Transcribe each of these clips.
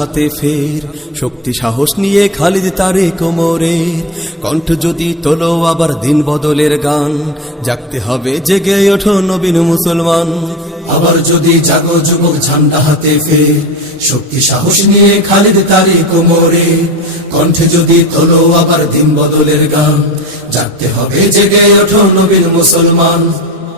হাতে ফের শক্তি সাহস নিয়ে খালিদ তারে কোমরের কণ্ঠ যদি তোলো আবার দিন বদলের গান জাগতে হবে জেগে ওঠো নবীন মুসলমান। আবার যদি জাগো যুবক ঝান্ডা হাতে ফের শক্তি সাহস নিয়ে খালিদ তারে কোমরে কণ্ঠে যদি তোলো আবার দিন বদলের গান জাগতে হবে জেগে ওঠো নবীন মুসলমান।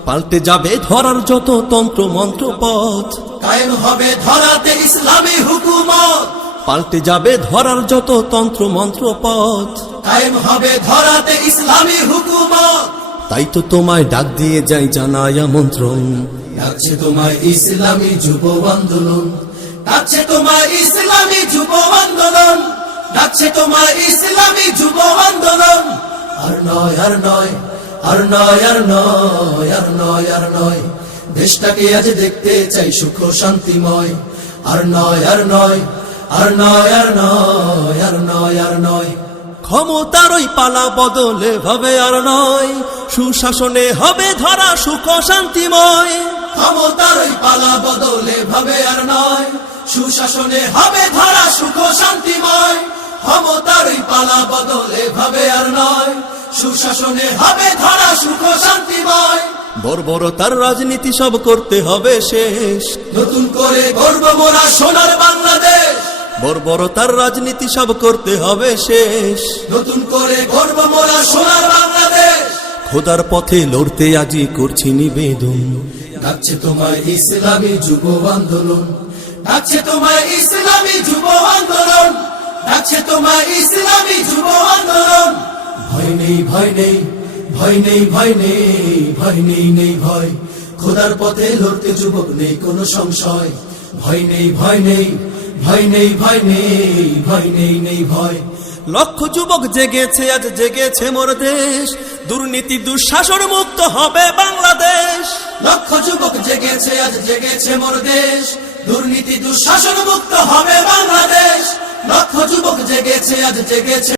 পাল্টে যাবে ধরার যত তন্ত্র মন্ত্র পথ কায়েম হবে ধরাতে ইসলামী হুকুমত। পাল্টে যাবে ধরার যত তন্ত্র মন্ত্র পথ কায়েম হবে ধরাতে ইসলামী হুকুমত। তাই তো তোমায় ডাক দিয়ে যাই জানাই আমন্ত্রণ। ডাকছে তোমায় ইসলামী যুব আন্দোলন, ডাকছে তোমায় ইসলামী যুব আন্দোলন, ডাকছে তোমায় ইসলামী যুব আন্দোলন। আর নয় আর নয় আর নয় আর নয় আর নয় আর নয় দেশটাকে আজ দেখতে চাই সুখ শান্তিময়। আর নয় আর নয় আর নয় আর নয় আর নয় আর নয় ক্ষমতার ওই পালা বদলে ভাবে আর নয় সুশাসনে হবে ধরা সুখ শান্তিময়। ক্ষমতার ওই পালা বদলে ভাবে আর নয় সুশাসনে হবে ধরা সুখ শান্তিময়। ক্ষমতার ওই পালা বদলে ভাবে আর নয় সুশাসনে হবে ধরা সুখ শান্তিময়। বর্বরতার রাজনীতি সব করতে হবে শেষ, নতুন করে গর্ব মোরা সোনার বাংলাদেশ। বর্বরতার রাজনীতি সব করতে হবে শেষ, নতুন করে গর্ব মোরা সোনার বাংলাদেশ। খোদার পথে লড়তে আজই করছি নিবেদন। ডাকছে তোমায় ইসলামী যুব আন্দোলন, ডাকছে তোমায় ইসলামী যুব আন্দোলন, ডাকছে তোমায় ইসলামী যুব আন্দোলন। ভয় নেই ভয় নেই ভয় নেই ভয় নেই ভয় নেই নেই ভয়, খোদার পথে লড়তে যুবক নেই কোনো সংশয়। ভয় নেই ভয় নেই ভয় নেই ভয় নেই ভয় নেই নেই ভয়। লক্ষ যুবক জেগেছে আজ জেগেছে মোর দেশ, দুর্নীতি দুঃশাসন মুক্ত হবে বাংলাদেশ। লক্ষ যুবক জেগেছে আজ জেগেছে মোর দেশ, দুর্নীতি দুঃশাসন মুক্ত হবে বাংলাদেশ। লক্ষ যুবক জেগেছে আজ জেগেছে